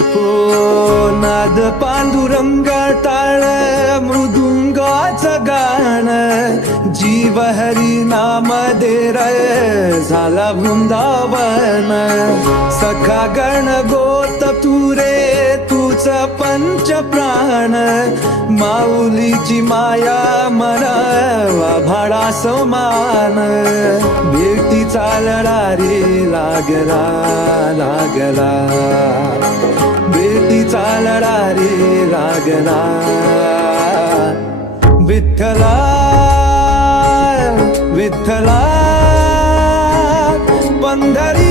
हो नाद पांडुरंगा टाळ मृदुंगाचं गाण जीव हरी नाम दे झाला वृंदावन. सखा गण गोत तुरे रे तूच पंच प्राण माऊलीची माया मन भाडा समान. भेटी चालला लागला लागला. वारी लागला विठ्ठला विठ्ठला पंधरी